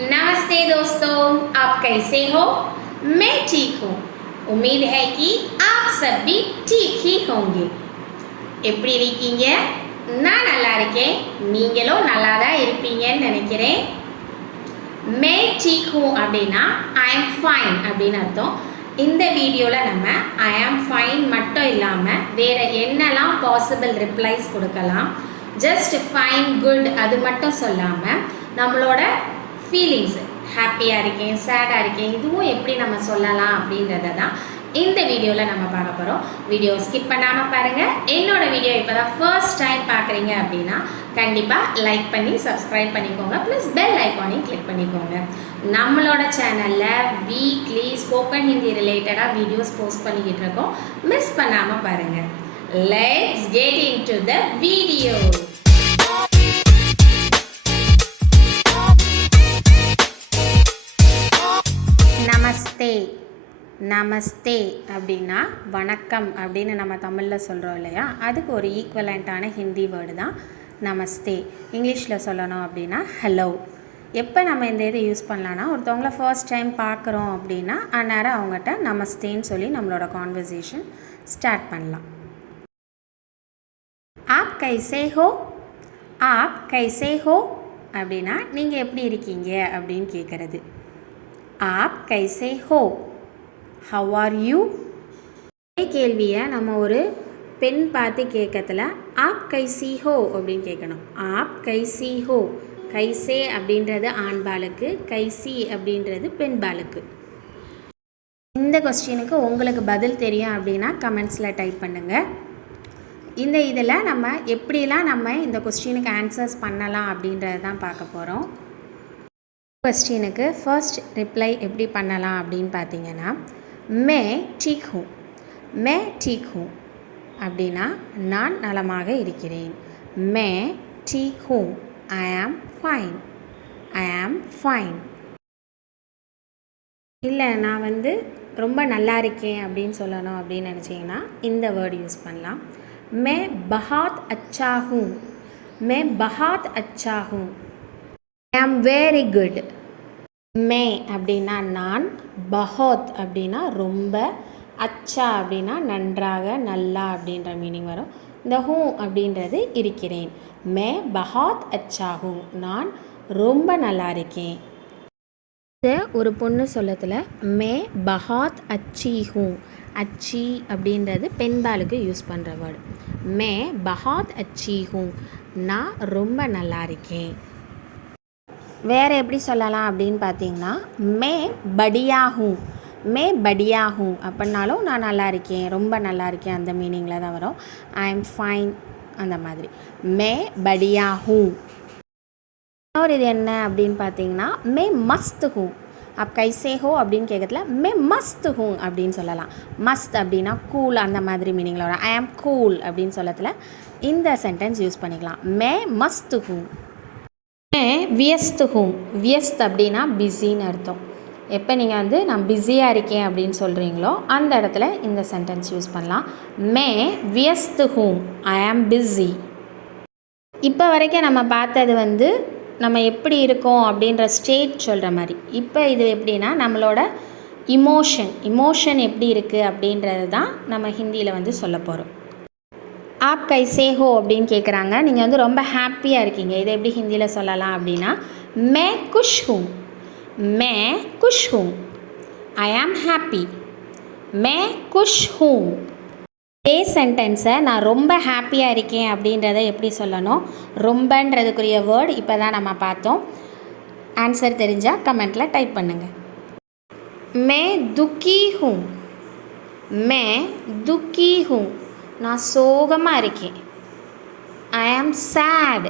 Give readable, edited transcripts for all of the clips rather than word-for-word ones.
नमस्ते दोस्तों, आप कैसे हो? मैं ठीक हूँ। उम्मीद है कि आप सब भी ठीक ही होंगे. எப்படி இருக்கீங்க? நான் நல்லா இருக்கேன். நீங்களும் நல்லா தான் இருப்பீங்கன்னு நினைக்கிறேன். मैं ठीक हूँ அப்படின்னா I am fine அப்படின்னு அர்த்தம். இந்த வீடியோவில் நம்ம I am fine மட்டும் இல்லாமல் வேறு என்னெல்லாம் பாசிபிள் ரிப்ளைஸ் கொடுக்கலாம், ஜஸ்ட் ஃபைன் குட் அது மட்டும் சொல்லாமல் நம்மளோட ஃபீலிங்ஸ், ஹாப்பியாக இருக்கேன், சேடாக இருக்கேன், இதுவும் எப்படி நம்ம சொல்லலாம் அப்படின்றத தான் இந்த வீடியோவில் நம்ம பார்க்க போகிறோம். வீடியோ ஸ்கிப் பண்ணாமல் பாருங்கள். என்னோட வீடியோ இப்போ தான் ஃபர்ஸ்ட் டைம் பார்க்குறீங்க அப்படின்னா கண்டிப்பாக லைக் பண்ணி சப்ஸ்கிரைப் பண்ணிக்கோங்க, ப்ளஸ் பெல் ஐக்கானையும் கிளிக் பண்ணிக்கோங்க. நம்மளோட சேனலில் வீக்லி ஸ்போக்கன் ஹிந்தி ரிலேட்டடாக வீடியோஸ் போஸ்ட் பண்ணிக்கிட்டு இருக்கோம். மிஸ் பண்ணாமல் பாருங்கள். Let's get into the video. Namaste. Namaste அப்படின்னா வணக்கம் அப்படின்னு நம்ம தமிழில் சொல்கிறோம் இல்லையா, அதுக்கு ஒரு ஈக்குவலண்ட்டான ஹிந்தி வேர்டு தான் நமஸ்தே. இங்கிலீஷில் சொல்லணும் அப்படின்னா ஹலோ. எப்போ நம்ம இந்த இதை யூஸ் பண்ணலான்னா, ஒருத்தவங்கள ஃபர்ஸ்ட் டைம் பார்க்குறோம் அப்படின்னா அந்நேரம் அவங்ககிட்ட நமஸ்தேன்னு சொல்லி நம்மளோட கான்வர்சேஷன் ஸ்டார்ட் பண்ணலாம். ஆப் கைசே ஹோ, ஆப் கைசே ஹோ அப்படின்னா நீங்கள் எப்படி இருக்கீங்க அப்படின்னு கேட்குறது. आप कैसे हो, how are you. இதே கேள்வியை நம்ம ஒரு பெண் பார்த்து கேட்கறதுல ஆப் கைசி ஹோ அப்படின்னு கேட்கணும். ஆப் கைசி ஹோ, கைசே அப்படின்றது ஆண்பாலுக்கு, கைசி அப்படின்றது பெண்பாலுக்கு. இந்த கொஸ்டினுக்கு உங்களுக்கு பதில் தெரியும் அப்படின்னா கமெண்ட்ஸில் டைப் பண்ணுங்கள். இதில் நம்ம எப்படிலாம் நம்ம இந்த கொஸ்டினுக்கு ஆன்சர்ஸ் பண்ணலாம் அப்படின்றது தான் பார்க்க போகிறோம். கொஸ்டினுக்கு ஃபர்ஸ்ட் ரிப்ளை எப்படி பண்ணலாம் அப்படின்னு பார்த்தீங்கன்னா, மே டீக் ஹூ, மே டீக் ஹூ அப்படின்னா நான் நலமாக இருக்கிறேன். மே டீக் who, I am fine, I am fine. இல்லை நான் ரொம்ப நல்லா இருக்கேன் அப்படின்னு சொல்லணும் அப்படின்னு நினச்சிங்கன்னா இந்த வேர்டு யூஸ் பண்ணலாம். மே பஹாத் அச்சா ஹூ, மே பஹாத் அச்சா who, I am very good. மே அப்படின்னா நான், பஹோத் அப்படின்னா ரொம்ப, அச்சா அப்படின்னா நன்றாக, நல்லா அப்படின்ற மீனிங் வரும். இந்த ஹூ அப்படின்றது இருக்கிறேன். மே பஹாத் அச்சா ஹூ, நான் ரொம்ப நல்லா இருக்கேன். இது ஒரு பொண்ணு சொல்லத்தில் மே பஹாத் அச்சி ஹூ, அச்சி அப்படின்றது பெண்பாலுக்கு யூஸ் பண்ணுற வேர்டு. மே பஹாத் அச்சி ஹூ, நான் ரொம்ப நல்லா இருக்கேன். வேறு எப்படி சொல்லலாம் அப்படின்னு பார்த்தீங்கன்னா, மே படியா ஹூ, மே படியா ஹூ அப்படின்னாலும் நான் நல்லா இருக்கேன், ரொம்ப நல்லா இருக்கேன் அந்த மீனிங்கில் தான் வரும். ஐ எம் ஃபைன் அந்த மாதிரி. மே படியா ஹூ. இன்னொரு இது என்ன அப்படின்னு பார்த்தீங்கன்னா, மே மஸ்த் ஹூ. அப் கைசே ஹோ அப்படின்னு கேட்கறதுல மே மஸ்த் ஹூ அப்படின்னு சொல்லலாம். மஸ்த் அப்படின்னா கூல் அந்த மாதிரி மீனிங்கில் வரும். ஐ ஆம் கூல் அப்படின்னு சொல்லத்தில் இந்த சென்டென்ஸ் யூஸ் பண்ணிக்கலாம். மே மஸ்த் ஹூ. மே வியஸ்த் ஹூ, வியஸ்த் அப்படின்னா பிஸின்னு அர்த்தம். எப்போ நீங்கள் நான் பிஸியாக இருக்கேன் அப்படின்னு சொல்கிறீங்களோ அந்த இடத்துல இந்த சென்டென்ஸ் யூஸ் பண்ணலாம். மே வியஸ்த் ஹூ, ஐ ஆம் பிஸி. இப்போ வரைக்கும் நம்ம பார்த்தது நம்ம எப்படி இருக்கோம் அப்படின்ற ஸ்டேட் சொல்கிற மாதிரி. இப்போ இது எப்படின்னா நம்மளோட இமோஷன் எப்படி இருக்குது அப்படின்றது தான் நம்ம ஹிந்தியில் சொல்ல போகிறோம். ஆப் கைசே ஹோ அப்படின்னு கேட்குறாங்க. நீங்கள் ரொம்ப ஹாப்பியாக இருக்கீங்க. இதை எப்படி ஹிந்தியில் சொல்லலாம் அப்படின்னா, மே Kush who, May Kush who, I am happy, May Kush who. இதே சென்டென்ஸை நான் ரொம்ப ஹாப்பியாக இருக்கேன் அப்படின்றத எப்படி சொல்லணும், ரொம்பன்றதுக்குரிய வேர்டு இப்போ தான் நம்ம பார்த்தோம். ஆன்சர் தெரிஞ்சால் கமெண்ட்டில் டைப் பண்ணுங்கள். மே துக்கி ஹூ, மே துக்கி ஹூ, நான் சோகமாக இருக்கேன். I am sad.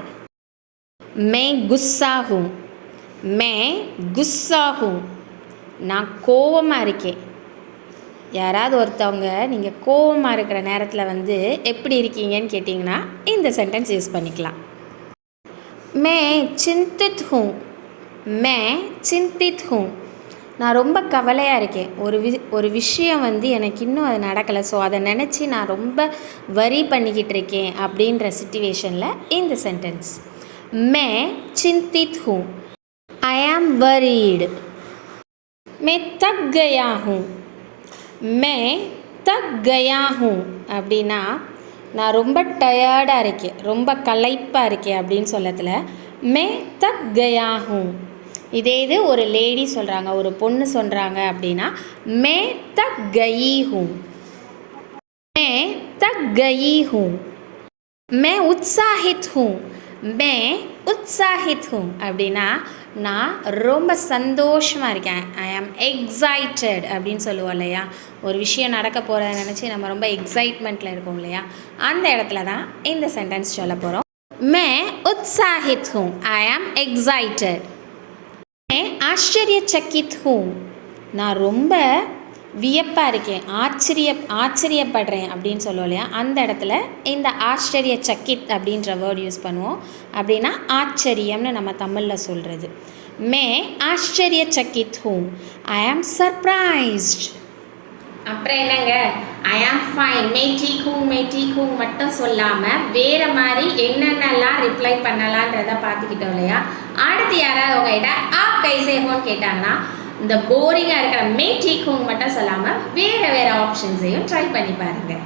மே குஸ்ஸா ஹூ, மே குஸ்ஸா ஹூ, நான் கோவமாக இருக்கேன். யாராவது ஒருத்தவங்க நீங்கள் கோவமாக இருக்கிற நேரத்தில் எப்படி இருக்கீங்கன்னு கேட்டிங்கன்னா இந்த சென்டென்ஸ் யூஸ் பண்ணிக்கலாம். மே சிந்தித் ஹூ, மே சிந்தித் ஹூ, நான் ரொம்ப கவலையாக இருக்கேன். ஒரு விஷயம் எனக்கு இன்னும் அது நடக்கலை, ஸோ அதை நினச்சி நான் ரொம்ப வரி பண்ணிக்கிட்டு இருக்கேன் அப்படின்ற சிச்சுவேஷனில் இந்த சென்டென்ஸ் மே சிந்தித் ஹூ, I am worried. मैं थक गया हूँ. मैं थक गया हूँ அப்படின்னா நான் ரொம்ப டயர்டாக இருக்கேன், ரொம்ப களைப்பாக இருக்கேன் அப்படின்னு சொல்லத்தில் மே தக் கயா ஹூ. இதே இது ஒரு லேடி சொல்கிறாங்க, ஒரு பொண்ணு சொல்கிறாங்க அப்படின்னா மே தக் கயி ஹூ. மே தக் கயி ஹூ. மே உற்சாஹித் ஹூ. மே உற்சாஹித் ஹூ அப்படின்னா நான் ரொம்ப சந்தோஷமாக இருக்கேன். ஐ ஆம் எக்ஸைட்டட் அப்படின்னு சொல்லுவோம் இல்லையா, ஒரு விஷயம் நடக்க போகிறத நினச்சி நம்ம ரொம்ப எக்ஸைட்மெண்ட்டில் இருக்கோம் இல்லையா, அந்த இடத்துல தான் இந்த சென்டென்ஸ் சொல்ல போகிறோம். மே உற்சாஹித் ஹூ. ஐ ஆம் எக்ஸைட்டட். May ஆச்சரியச்சக்கித் who. நான் ரொம்ப வியப்பாக இருக்கேன், ஆச்சரியப்படுறேன் அப்படின்னு சொல்லுவோம் இல்லையா, அந்த இடத்துல இந்த ஆச்சரிய சக்கித் அப்படின்ற வேர்ட் யூஸ் பண்ணுவோம். அப்படின்னா ஆச்சரியம்னு நம்ம தமிழில் சொல்கிறது. மே ஆச்சரிய சக்கித் ஹூ. ஐ ஆம் சர்ப்ரைஸ்ட். அப்புறம் என்னங்க, ஐ ஆம் ஃபைன், மே டீக் ஹூ மட்டும் சொல்லாமல் வேறு மாதிரி என்னென்னலாம் ரிப்ளை பண்ணலான்றதை பார்த்துக்கிட்டோம் இல்லையா. அடுத்து யாராவது உங்ககிட்ட ஆப் கைசே ஹோன்னு கேட்டாங்கன்னா இந்த போரிங்காக இருக்கிற மே டீக் ஹூ மட்டும் சொல்லாமல் வேறு ஆப்ஷன்ஸையும் ட்ரை பண்ணி பாருங்கள்.